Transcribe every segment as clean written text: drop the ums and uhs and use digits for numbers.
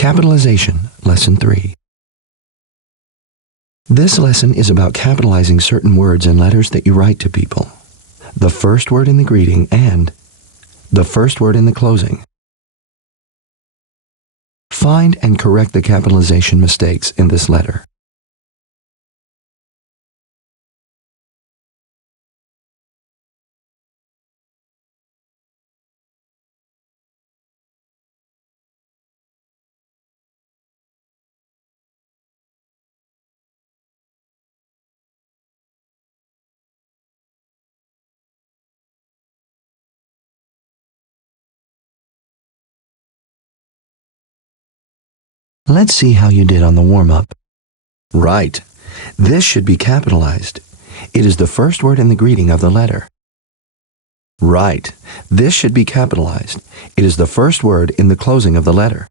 Capitalization, Lesson 3. This lesson is about capitalizing certain words and letters that you write to people. The first word in the greeting and the first word in the closing. Find and correct the capitalization mistakes in this letter. Let's see how you did on the warm-up. Right. This should be capitalized. It is the first word in the greeting of the letter. Right. This should be capitalized. It is the first word in the closing of the letter.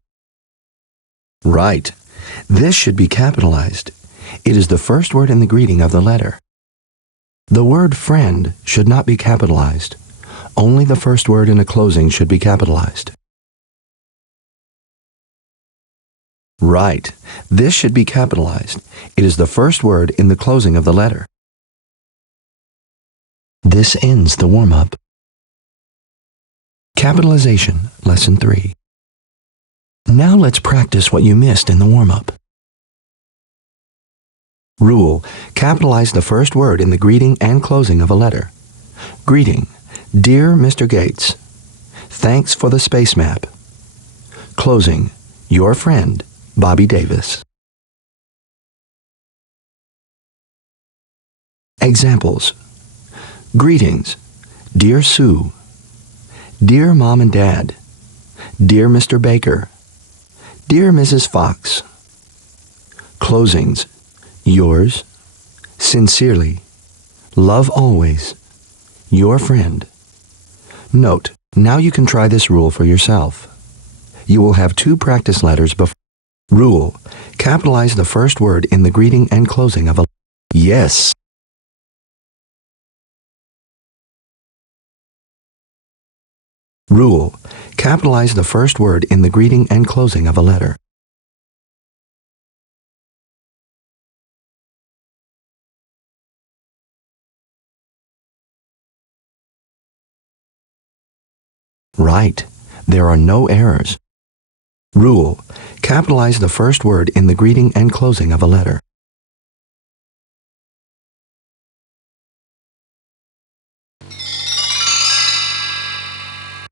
Right. This should be capitalized. It is the first word in the greeting of the letter. The word friend should not be capitalized. Only the first word in a closing should be capitalized. Right. This should be capitalized. It is the first word in the closing of the letter. This ends the warm-up. Capitalization, Lesson 3. Now let's practice what you missed in the warm-up. Rule: capitalize the first word in the greeting and closing of a letter. Greeting: Dear Mr. Gates, thanks for the space map. Closing: Your friend, Bobby Davis. Examples: Greetings, Dear Sue. Dear Mom and Dad. Dear Mr. Baker. Dear Mrs. Fox. Closings: Yours, sincerely, love always, your friend. Note: now you can try this rule for yourself. You will have 2 practice letters before. Rule: capitalize the first word in the greeting and closing of a yes. Rule: capitalize the first word in the greeting and closing of a letter. Right. There are no errors. Rule: capitalize the first word in the greeting and closing of a letter.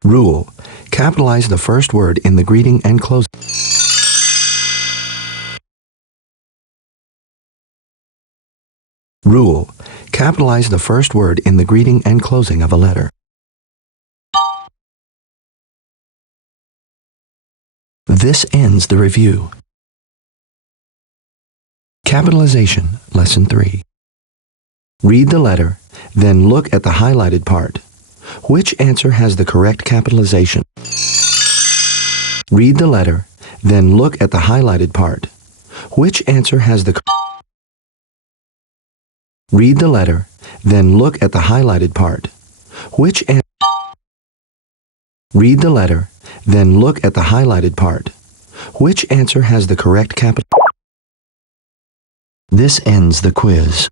Rule: capitalize the first word in the greeting and closing. Rule: capitalize the first word in the greeting and closing of a letter. This ends the review. Capitalization, Lesson 3. Read the letter, then look at the highlighted part. Which answer has the correct capitalization? Read the letter, then look at the highlighted part. Which answer has the Read the letter, then look at the highlighted part. Which Read the letter, then look at the highlighted part. Which answer has the correct capital? This ends the quiz.